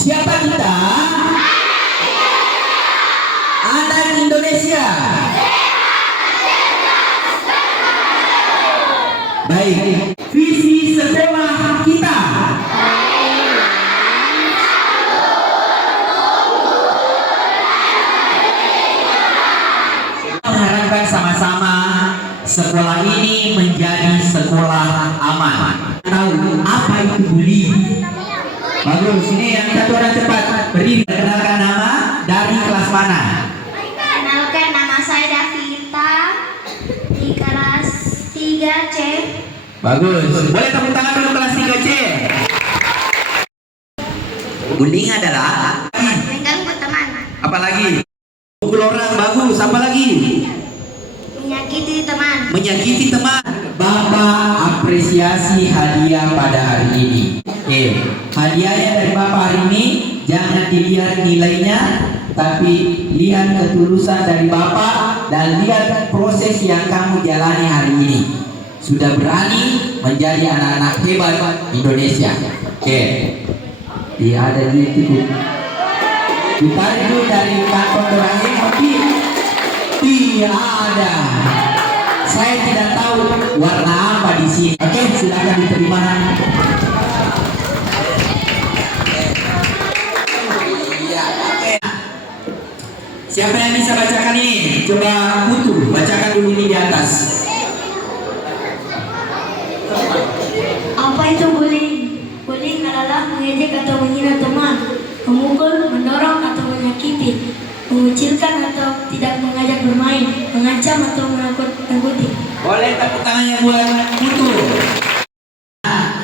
Siapa kita? Anak Indonesia. Baik, visi sekolah kita. Mengharapkan sama-sama sekolah ini menjadi sekolah aman. Tahu apa itu bully? Bagus, ini yang satu orang cepat berdiri. Kenalkan nama, dari kelas mana? Kenalkan, nama saya Davita di kelas 3C. Bagus, boleh tepuk tangan dulu kelas 3C. Bullying adalah Mengganggu teman, apalagi? Pukul orang, bagus. Apa lagi? menyakiti teman. Menyakiti teman. Bapak apresiasi hadiah pada hari ini. Oke, hadiahnya dari Bapak hari ini jangan dilihat nilainya, tapi lihat ketulusan dari Bapak dan lihat proses yang kamu jalani hari ini. Sudah berani menjadi anak-anak hebat Indonesia. Oke, ada di itu. Ditarik dulu dari kantong terakhir, tapi tidak ada. Saya tidak tahu warna apa di sini. Oke, silakan diterima. Iya, oke. Siapa yang bisa bacakan ini? Coba Putu, bacakan dulu ini di atas. Apa itu bullying? Bullying adalah mengejek atau menghina teman, memukul, mendorong atau menyakiti, mengucilkan atau tidak mengajak bermain, mengancam atau menakut-nakuti. Boleh tepuk tangannya buat Putu.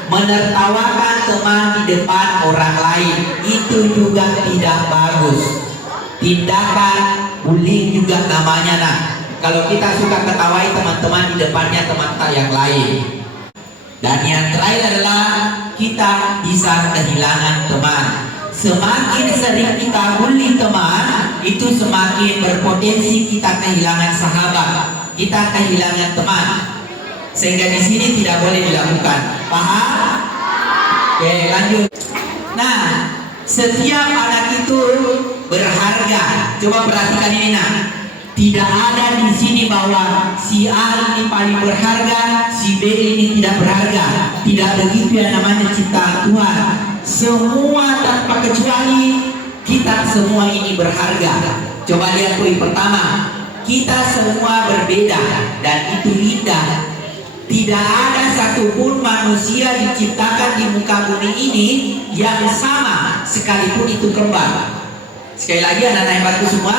Menertawakan teman di depan orang lain itu juga tidak bagus. Tindakan bullying juga namanya, nah. Kalau kita suka ketawai teman-teman di depannya teman yang lain. Dan yang terakhir adalah kita bisa kehilangan teman. Semakin sering kita bully teman, itu semakin berpotensi kita kehilangan sahabat, kita kehilangan teman. Sehingga di sini tidak boleh dilakukan. Paham? Oke, lanjut. Nah, setiap anak itu berharga. Coba perhatikan ini, nah. Tidak ada di sini bahwa si A ini paling berharga, si B ini tidak berharga. Tidak begitu yang namanya ciptaan Tuhan. Semua tanpa kecuali kita semua ini berharga. Coba lihat poin pertama. Kita semua berbeda dan itu indah. Tidak ada satupun manusia diciptakan di muka bumi ini yang sama sekalipun itu kembar. Sekali lagi anak-anak hebatku semua,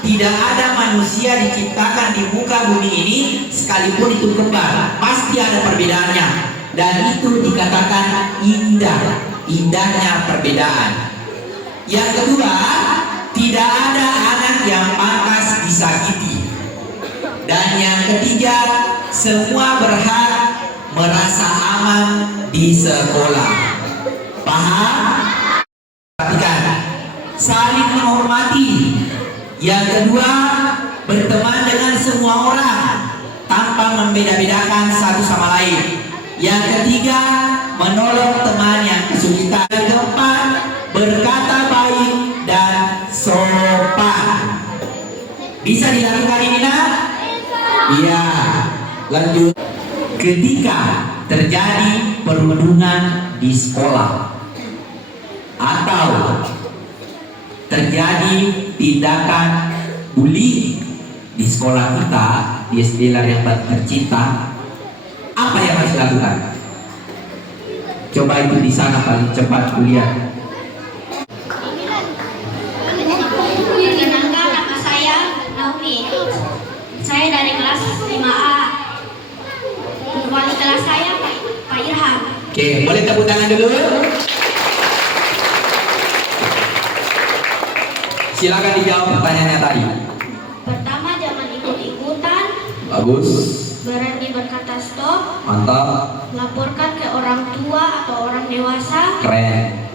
tidak ada manusia diciptakan di muka bumi ini sekalipun itu kembar. Pasti ada perbedaannya. Dan itu dikatakan indah. Indahnya perbedaan. Yang kedua, tidak ada anak yang pantas disakiti. Dan yang ketiga, semua berhak merasa aman di sekolah. Paham? Perhatikan, saling menghormati. Yang kedua, berteman dengan semua orang tanpa membeda-bedakan satu sama lain. Yang ketiga, menolong teman yang kesulitan. Yang keempat, berkata baik dan sopan. Bisa dilakukan ini, nak? Iya. Lanjut. Ketika terjadi perundungan di sekolah atau terjadi tindakan bullying di sekolah kita, di SD yang tercinta, apa yang harus dilakukan? Coba itu di sana paling cepat kuliah. Kenalkan, nama saya Naomi. Saya dari kelas 5A. Wali kelas saya Pak Irham. Oke, boleh tepuk tangan dulu. Silakan dijawab pertanyaannya tadi. Pertama, jangan ikut-ikutan. Bagus. Berani berkata stop. Mantap. Laporkan ke orang tua atau orang dewasa. Keren.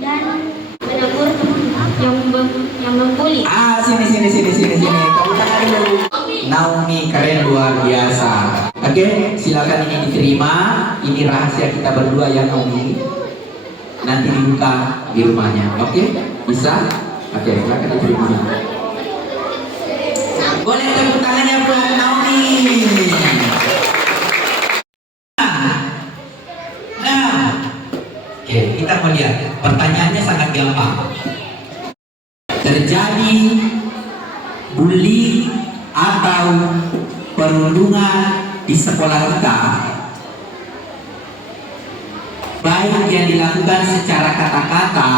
Dan menegur teman yang membuli. Sini. Tepuk tangan dulu. Naomi, keren, luar biasa. Oke, silakan ini diterima. Ini rahasia kita berdua ya, Naomi. nanti dibuka di rumahnya. Oke? Bisa? Oke, silakan diterima. Boleh tepuk tangannya buat Naomi. Nah, oke, kita mau lihat. Pertanyaannya sangat gampang. Terjadi bully atau perundungan di sekolah kita, baik yang dilakukan secara kata-kata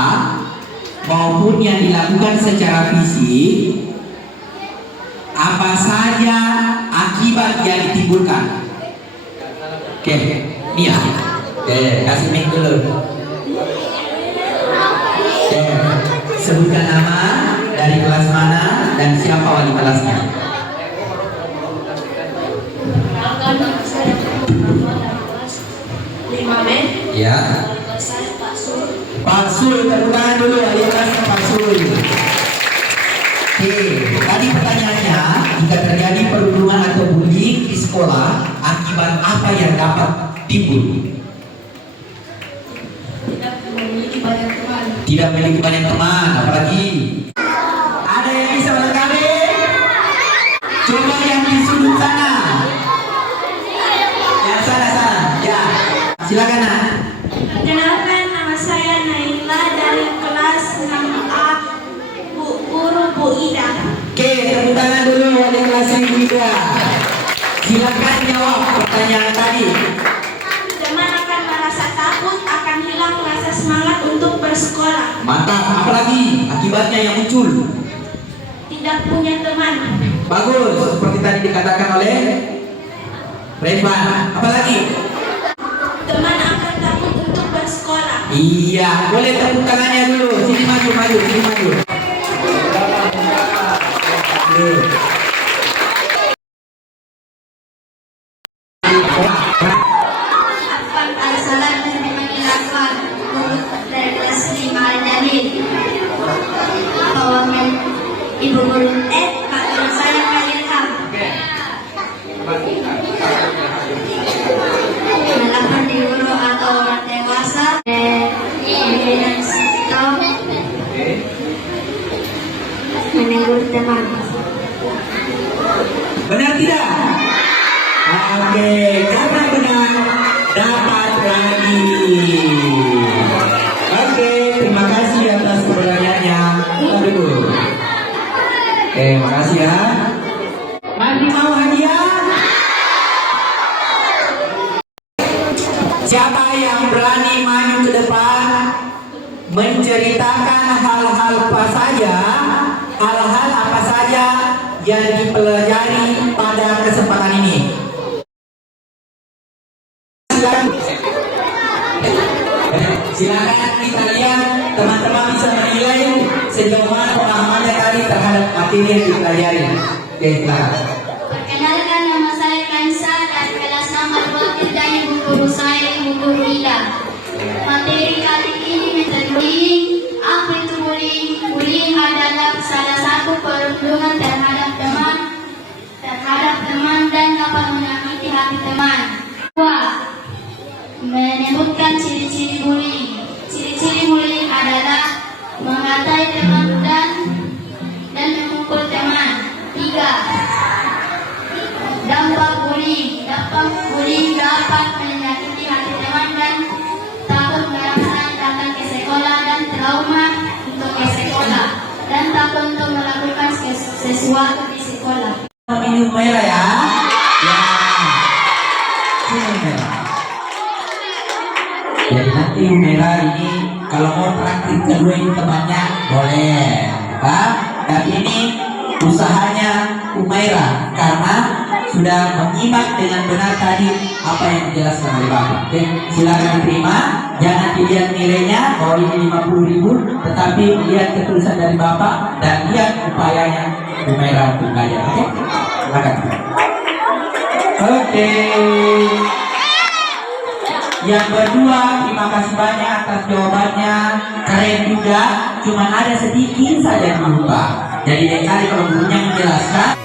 maupun yang dilakukan secara fisik, apa saja akibat yang ditimbulkan? Oke, Nia. Oke, kasih mic dulu. Oke, sebutkan nama, dari kelas mana, dan siapa wali kelasnya. Perkenalkan, nama saya kelas 5B. Ya. Saya Pak Sul. Pak Sul, tepuk tangan dulu wali kelasnya Pak Sul. Oke, tadi pertanyaannya, jika terjadi perundungan atau bullying di sekolah, akibat apa yang dapat timbul? Tidak memiliki banyak teman. Tidak memiliki banyak teman, apalagi? Ada yang bisa melengkapi? Coba yang di sudut sana. Yang sana. Ya, silakan Nak. Perkenalkan, nama saya Naila dari kelas 6A, Guru Bu Ida. Oke, tepuk tangan dulu wali kelas yang Ida. Silakan jawab pertanyaan tadi. Teman akan merasa takut, akan hilang rasa semangat untuk bersekolah. Mantap, apalagi akibatnya yang muncul? Tidak punya teman. Bagus, seperti tadi dikatakan oleh Revan. Apalagi? Teman akan takut untuk bersekolah. Iya, boleh tepuk tangannya dulu. Sini maju. Afwan Al-Salam menjelaskan dari kelas 5 Al-Jalil. Pawamen Ibu Guru Pak Guru saya Khalilham. Melakukan di guru atau orang dewasa dan sikap menegur teman. Benar tidak? Oke, karena benar dapat lagi. Oke, terima kasih atas pertanyaannya. Aduh. Oke, makasih ya. Masih mau hadiah? Siapa yang berani maju ke depan menceritakan hal-hal apa saja yang dipelajari pada kesempatan ini? Silakan kita lihat, teman-teman bisa menilai sejauh mana pemahamannya tadi terhadap materi yang dipelajari. Oke, silakan. Perkenalkan, nama saya Kansa dari kelas 6 wakil dari Ibu Guru saya Ibu Guru Ida. Materi kali ini metode bullying. Apa itu bullying? Bullying adalah salah satu perundungan terhadap teman dan dapat menyakiti hati teman. Menyebutkan ciri-ciri bullying. Ciri-ciri bullying adalah mengatai teman dan memukul teman. 3. Dampak bullying dapat menyakiti hati teman dan takut melaksanakan datang ke sekolah dan trauma untuk ke sekolah dan takut untuk melakukan sesuatu di sekolah. Minum merah ya. Ya. Minum merah. Jadi nanti merah ini kalau mau praktik kedua ini temannya boleh, Pak. Tapi ini usahanya Umaira karena sudah menyimak dengan benar tadi apa yang dijelaskan oleh Bapak. Oke, silakan diterima. Jangan dilihat nilainya bahwa ini 50.000, tetapi lihat ketulusan dari Bapak dan lihat upayanya Umaira untuk belajar. Oke, silakan. Oke. Yang berdua, terima kasih banyak atas jawabannya, keren juga. Cuman ada sedikit saja yang lupa. Jadi dari kali kalau gurunya menjelaskan.